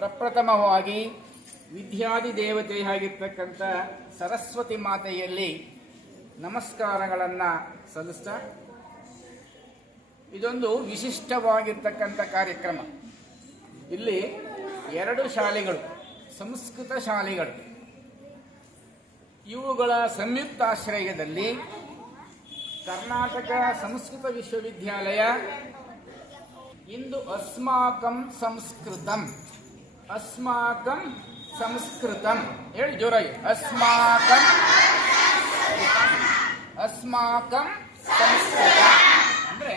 ಪ್ರಪ್ರಥಮವಾಗಿ ವಿದ್ಯಾದಿ ದೇವತೆಯಾಗಿರ್ತಕ್ಕಂಥ ಸರಸ್ವತಿ ಮಾತೆಯಲ್ಲಿ ನಮಸ್ಕಾರಗಳನ್ನು ಸಲ್ಲಿಸ್ತಾ, ಇದೊಂದು ವಿಶಿಷ್ಟವಾಗಿರ್ತಕ್ಕಂಥ ಕಾರ್ಯಕ್ರಮ. ಇಲ್ಲಿ 2 ಶಾಲೆಗಳು, ಸಂಸ್ಕೃತ ಶಾಲೆಗಳು, ಇವುಗಳ ಸಂಯುಕ್ತಾಶ್ರಯದಲ್ಲಿ ಕರ್ನಾಟಕ ಸಂಸ್ಕೃತ ವಿಶ್ವವಿದ್ಯಾಲಯ ಇಂದು ಅಸ್ಮಾಕಂ ಸಂಸ್ಕೃತಂ ಹೇಳಿ ಜೋರಾಗಿ, ಅಸ್ಮಾಕಂ ಸಂಸ್ಕೃತ ಅಂದ್ರೆ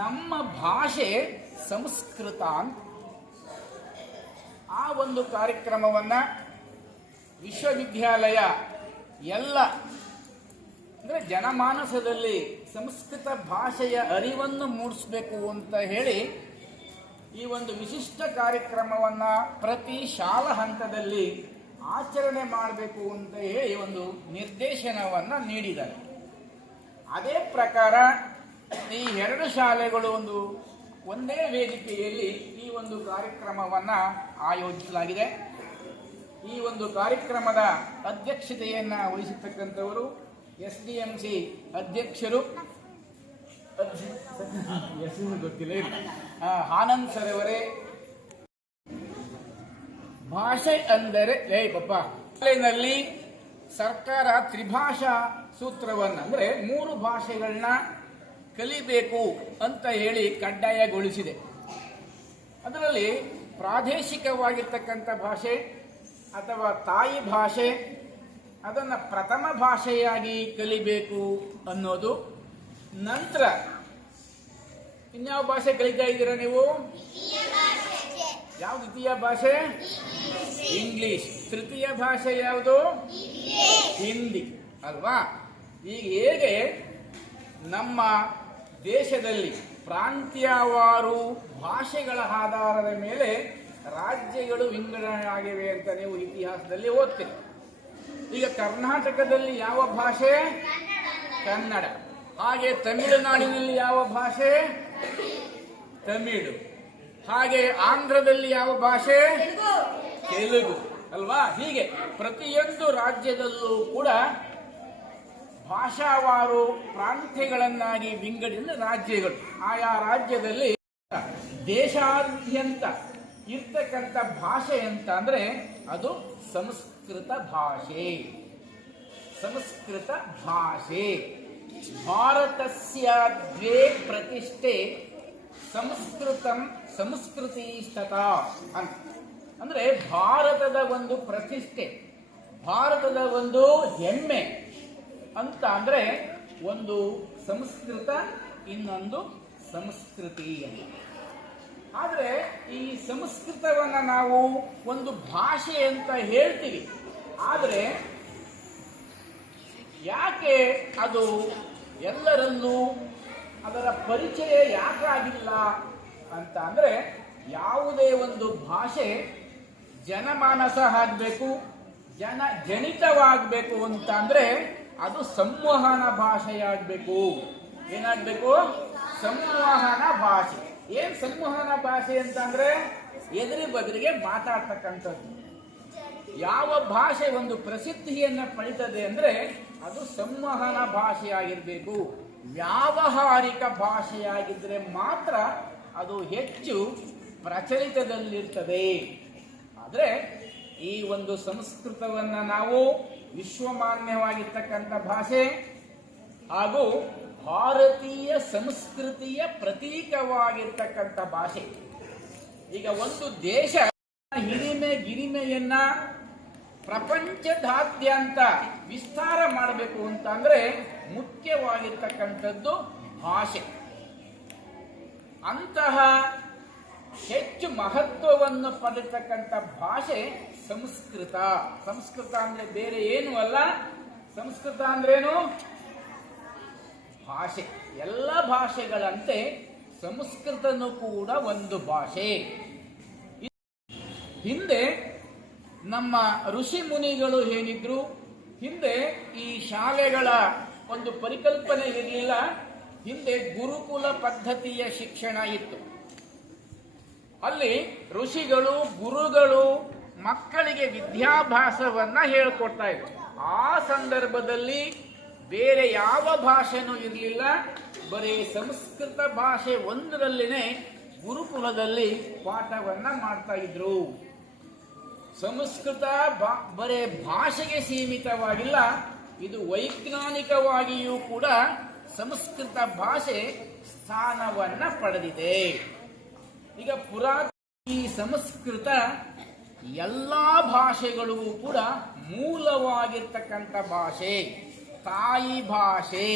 ನಮ್ಮ ಭಾಷೆ ಸಂಸ್ಕೃತ ಅಂತ. ಆ ಒಂದು ಕಾರ್ಯಕ್ರಮವನ್ನ ವಿಶ್ವವಿದ್ಯಾಲಯ ಎಲ್ಲ ಅಂದ್ರೆ ಜನಮಾನಸದಲ್ಲಿ ಸಂಸ್ಕೃತ ಭಾಷೆಯ ಅರಿವನ್ನು ಮೂಡಿಸಬೇಕು ಅಂತ ಹೇಳಿ ಈ ಒಂದು ವಿಶಿಷ್ಟ ಕಾರ್ಯಕ್ರಮವನ್ನ ಪ್ರತಿ ಶಾಲಾ ಹಂತದಲ್ಲಿ ಆಚರಣೆ ಮಾಡಬೇಕು ಅಂತ ಹೇಳಿ ಒಂದು ನಿರ್ದೇಶನವನ್ನ ನೀಡಿದ್ದಾರೆ. ಅದೇ ಪ್ರಕಾರ ಈ 2 ಶಾಲೆಗಳು ಒಂದೇ ವೇದಿಕೆಯಲ್ಲಿ ಈ ಒಂದು ಕಾರ್ಯಕ್ರಮವನ್ನ ಆಯೋಜಿಸಲಾಗಿದೆ. ಈ ಒಂದು ಕಾರ್ಯಕ್ರಮದ ಅಧ್ಯಕ್ಷತೆಯನ್ನ ವಹಿಸತಕ್ಕಂಥವರು SDMC ಅಧ್ಯಕ್ಷರು ಹೆಸರು ಗೊತ್ತಿಲ್ಲ, ಆನಂದ್ ಸರ್ ಅವರೇ. ಭಾಷೆ ಅಂದರೆ ಶಾಲೆಯಲ್ಲಿ ಸರ್ಕಾರ ತ್ರಿಭಾಷಾ ಸೂತ್ರವನ್ನ ಅಂದ್ರೆ 3 ಭಾಷೆಗಳನ್ನ ಕಲಿಬೇಕು ಅಂತ ಹೇಳಿ ಕಡ್ಡಾಯಗೊಳಿಸಿದೆ. ಅದರಲ್ಲಿ ಪ್ರಾದೇಶಿಕವಾಗಿರ್ತಕ್ಕಂಥ ಭಾಷೆ ಅಥವಾ ತಾಯಿ ಭಾಷೆ ಅದನ್ನು ಪ್ರಥಮ ಭಾಷೆಯಾಗಿ ಕಲಿಬೇಕು ಅನ್ನೋದು. ನಂತರ ಇನ್ಯಾವ ಭಾಷೆ ಕಲಿತಾ ಇದ್ದೀರಾ ನೀವು? ಯಾವ ದ್ವಿತೀಯ ಭಾಷೆ? ಇಂಗ್ಲಿಷ್. ತೃತೀಯ ಭಾಷೆ ಯಾವುದು? ಹಿಂದಿ ಅಲ್ವಾ? ಈಗ ಹೇಗೆ ನಮ್ಮ ದೇಶದಲ್ಲಿ ಪ್ರಾಂತ್ಯವಾರು ಭಾಷೆಗಳ ಆಧಾರದ ಮೇಲೆ ರಾಜ್ಯಗಳು ವಿಂಗಡಣೆ ಆಗಿವೆ ಅಂತ ನೀವು ಇತಿಹಾಸದಲ್ಲಿ ಓದ್ತೀರಿ. ಈಗ ಕರ್ನಾಟಕದಲ್ಲಿ ಯಾವ ಭಾಷೆ? ಕನ್ನಡ. ಹಾಗೆ ತಮಿಳುನಾಡಿನಲ್ಲಿ ಯಾವ ಭಾಷೆ? ತಮಿಳು. ಹಾಗೆ ಆಂಧ್ರದಲ್ಲಿ ಯಾವ ಭಾಷೆ? ತೆಲುಗು ಅಲ್ವಾ? ಹೀಗೆ ಪ್ರತಿಯೊಂದು ರಾಜ್ಯದಲ್ಲೂ ಕೂಡ ಭಾಷಾವಾರು ಪ್ರಾಂತ್ಯಗಳನ್ನಾಗಿ ವಿಂಗಡಿಸಿದ ರಾಜ್ಯಗಳು. ಆಯಾ ರಾಜ್ಯದಲ್ಲಿ ದೇಶಾದ್ಯಂತ ಇರ್ತಕ್ಕಂಥ ಭಾಷೆ ಅಂತ ಅಂದ್ರೆ ಅದು ಸಂಸ್ಕೃತ ಭಾಷೆ. ಭಾರತಸ್ಯ ದ್ವೇ ಪ್ರತಿಷ್ಠೆ ಸಂಸ್ಕೃತಂ ಸಂಸ್ಕೃತಿಸ್ತತಾ ಅಂತ. ಅಂದ್ರೆ ಭಾರತದ ಒಂದು ಪ್ರತಿಷ್ಠೆ, ಭಾರತದ ಒಂದು ಹೆಮ್ಮೆ ಅಂತ ಅಂದ್ರೆ ಒಂದು ಸಂಸ್ಕೃತ, ಇನ್ನೊಂದು ಸಂಸ್ಕೃತಿ ಅಂತ. ಆದರೆ ಈ ಸಂಸ್ಕೃತವನ್ನ ನಾವು ಒಂದು ಭಾಷೆ ಅಂತ ಹೇಳ್ತೀವಿ, ಆದರೆ ಯಾಕೆ ಅದು ಎಲ್ಲರಲ್ಲೂ ಅದರ ಪರಿಚಯ ಯಾಕಾಗಿಲ್ಲ ಅಂತ ಅಂದ್ರೆ, ಯಾವುದೇ ಒಂದು ಭಾಷೆ ಜನಮಾನಸ ಆಗಬೇಕು, ಜನಿತವಾಗಬೇಕು ಅಂತ ಅಂದ್ರೆ ಅದು ಸಂವಹನ ಭಾಷೆಯಾಗಬೇಕು. ಏನಾಗಬೇಕು? ಸಂವಹನ ಭಾಷೆ. ಏನ್ ಸಂವಹನ ಭಾಷೆ ಅಂತ ಅಂದ್ರೆ ಎದುರು ಬದುರಿಗೆ ಮಾತಾಡ್ತಕ್ಕಂಥದ್ದು. ಯಾವ ಭಾಷೆ ಒಂದು ಪ್ರಸಿದ್ಧಿಯನ್ನ ಪಡಿತದೆ ಅಂದ್ರೆ ಅದು ಸಂವಹನ ಭಾಷೆಯಾಗಿರ್ಬೇಕು. ವ್ಯಾವಹಾರಿಕ ಭಾಷೆಯಾಗಿದ್ರೆ ಮಾತ್ರ ಅದು ಹೆಚ್ಚು ಪ್ರಚಲಿತದಲ್ಲಿರ್ತದೆ. ಆದರೆ ಈ ಒಂದು ಸಂಸ್ಕೃತವನ್ನ ನಾವು ವಿಶ್ವಮಾನ್ಯವಾಗಿರ್ತಕ್ಕಂಥ ಭಾಷೆ ಹಾಗೂ ಭಾರತೀಯ ಸಂಸ್ಕೃತಿಯ ಪ್ರತೀಕವಾಗಿರ್ತಕ್ಕಂಥ ಭಾಷೆ. ಈಗ ಒಂದು ದೇಶ ಗಿರಿಮೆಯನ್ನ ಪ್ರಪಂಚದಾದ್ಯಂತ ವಿಸ್ತಾರ ಮಾಡಬೇಕು ಅಂತ ಅಂದ್ರೆ ಮುಖ್ಯವಾಗಿರ್ತಕ್ಕಂಥದ್ದು ಭಾಷೆ. ಅಂತಹ ಹೆಚ್ಚು ಮಹತ್ವವನ್ನು ಪಡೆತಕ್ಕಂಥ ಭಾಷೆ ಸಂಸ್ಕೃತ. ಸಂಸ್ಕೃತ ಅಂದ್ರೆ ಬೇರೆ ಏನೂ ಅಲ್ಲ. ಸಂಸ್ಕೃತ ಅಂದ್ರೇನು? ಭಾಷೆ. ಎಲ್ಲ ಭಾಷೆಗಳಂತೆ ಸಂಸ್ಕೃತನೂ ಕೂಡ ಒಂದು ಭಾಷೆ. ಹಿಂದೆ ನಮ್ಮ ಋಷಿ ಮುನಿಗಳು ಏನಿದ್ರು, ಹಿಂದೆ ಈ ಶಾಲೆಗಳ ಒಂದು ಪರಿಕಲ್ಪನೆ ಇರಲಿಲ್ಲ. ಹಿಂದೆ ಗುರುಕುಲ ಪದ್ಧತಿಯ ಶಿಕ್ಷಣ ಇತ್ತು. ಅಲ್ಲಿ ಋಷಿಗಳು ಗುರುಗಳು ಮಕ್ಕಳಿಗೆ ವಿದ್ಯಾಭ್ಯಾಸವನ್ನ ಹೇಳ್ಕೊಡ್ತಾ ಇದ್ರು. ಆ ಸಂದರ್ಭದಲ್ಲಿ ಬೇರೆ ಯಾವ ಭಾಷೆನೂ ಇರಲಿಲ್ಲ, ಬರೀ ಸಂಸ್ಕೃತ ಭಾಷೆ ಒಂದರಲ್ಲಿನೇ ಗುರುಕುಲದಲ್ಲಿ ಪಾಠವನ್ನ ಮಾಡ್ತಾ ಇದ್ರು. ಸಂಸ್ಕೃತ ಬರೇ ಭಾಷೆಗೆ ಸೀಮಿತವಾಗಿಲ್ಲ, ಇದು ವೈಜ್ಞಾನಿಕವಾಗಿಯೂ ಕೂಡ ಸಂಸ್ಕೃತ ಭಾಷೆ ಸ್ಥಾನವನ್ನ ಪಡೆದಿದೆ. ಈಗ ಈ ಸಂಸ್ಕೃತ ಎಲ್ಲಾ ಭಾಷೆಗಳಿಗೂ ಕೂಡ ಮೂಲವಾಗಿರ್ತಕ್ಕಂಥ ಭಾಷೆ, ತಾಯಿ ಭಾಷೆ.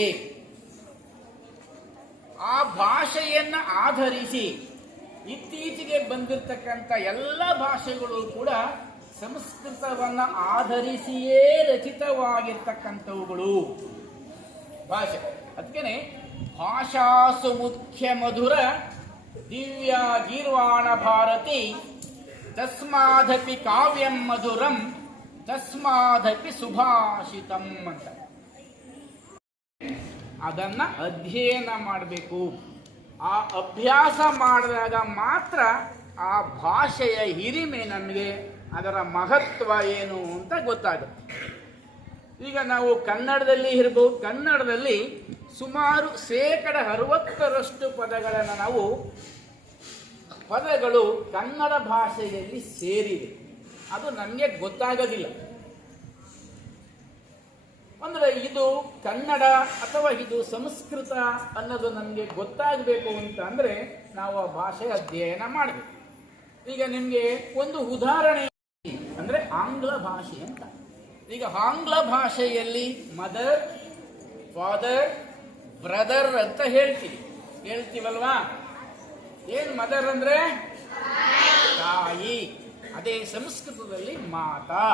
ಆ ಭಾಷೆಯನ್ನ ಆಧರಿಸಿ ಇತ್ತೀಚೆಗೆ ಬಂದಿರತಕ್ಕಂಥ ಎಲ್ಲ ಭಾಷೆಗಳು ಕೂಡ ಸಂಸ್ಕೃತವನ್ನ ಆಧರಿಸಿಯೇ ರಚಿತವಾಗಿರ್ತಕ್ಕಂಥವುಗಳು ಭಾಷೆ. ಅದಕ್ಕೇನೆ ಭಾಷಾಸು ಮುಖ್ಯ ಮಧುರ ದಿವ್ಯ ಗೀರ್ವಾಣ ಭಾರತಿ ತಸ್ಮಾದಪಿ ಕಾವ್ಯಂ ಮಧುರಂ ತಸ್ಮಾದಪಿ ಸುಭಾಷಿತಂ ಅಂತ. ಅದನ್ನ ಅಧ್ಯಯನ ಮಾಡಬೇಕು. ಆ ಅಭ್ಯಾಸ ಮಾಡಿದಾಗ ಮಾತ್ರ ಆ ಭಾಷೆಯ ಹಿರಿಮೆ ನಮಗೆ, ಅದರ ಮಹತ್ವ ಏನು ಅಂತ ಗೊತ್ತಾಗುತ್ತೆ. ಈಗ ನಾವು ಕನ್ನಡದಲ್ಲಿ ಇರಬಹುದು, ಕನ್ನಡದಲ್ಲಿ ಸುಮಾರು 60% ಪದಗಳು ಕನ್ನಡ ಭಾಷೆಯಲ್ಲಿ ಸೇರಿದೆ. ಅದು ನಮಗೆ ಗೊತ್ತಾಗೋದಿಲ್ಲ. ಅಂದ್ರೆ ಇದು ಕನ್ನಡ ಅಥವಾ ಇದು ಸಂಸ್ಕೃತ ಅನ್ನೋದು ನಮಗೆ ಗೊತ್ತಾಗಬೇಕು ಅಂತ ಅಂದ್ರೆ ನಾವು ಆ ಭಾಷೆ ಅಧ್ಯಯನ ಮಾಡಬೇಕು. ಈಗ ನಿಮಗೆ ಒಂದು ಉದಾಹರಣೆ ಅಂದ್ರೆ ಆಂಗ್ಲ ಭಾಷೆ ಅಂತ. ಈಗ ಆಂಗ್ಲ ಭಾಷೆಯಲ್ಲಿ ಮದರ್, ಫಾದರ್, ಬ್ರದರ್ ಅಂತ ಹೇಳ್ತೀವಲ್ವಾ? ಏನ್ ಮದರ್ ಅಂದ್ರೆ ತಾಯಿ, ಅದೇ ಸಂಸ್ಕೃತದಲ್ಲಿ ಮಾತಾ.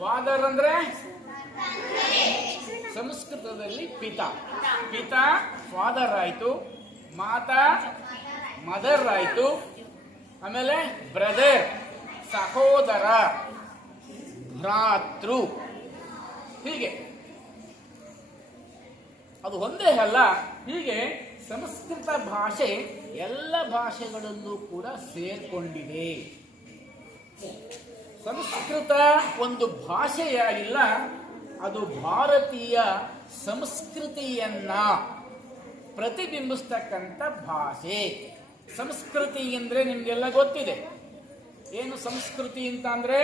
ಫಾದರ್ ಅಂದ್ರೆ ಸಂಸ್ಕೃತದಲ್ಲಿ ಪಿತಾ. ಪಿತಾ ಫಾದರ್ ಆಯ್ತು, ಮಾತಾ ಮದರ್ ಆಯ್ತು, ಆಮೇಲೆ ಬ್ರದರ್ ಸಹೋದರ, ಭ್ರಾತೃ. ಹೀಗೆ ಅದು ಒಂದೇ ಅಲ್ಲ, ಹೀಗೆ ಸಂಸ್ಕೃತ ಭಾಷೆ ಎಲ್ಲ ಭಾಷೆಗಳಲ್ಲೂ ಕೂಡ ಸೇರ್ಕೊಂಡಿದೆ. ಸಂಸ್ಕೃತ ಒಂದು ಭಾಷೆಯಾಗಿಲ್ಲ, ಅದು ಭಾರತೀಯ ಸಂಸ್ಕೃತಿಯನ್ನ ಪ್ರತಿಬಿಂಬಿಸ್ತಕ್ಕಂಥ ಭಾಷೆ. ಸಂಸ್ಕೃತಿ ಅಂದ್ರೆ ನಿಮ್ಗೆಲ್ಲ ಗೊತ್ತಿದೆ. ಏನು ಸಂಸ್ಕೃತಿ ಅಂತ ಅಂದ್ರೆ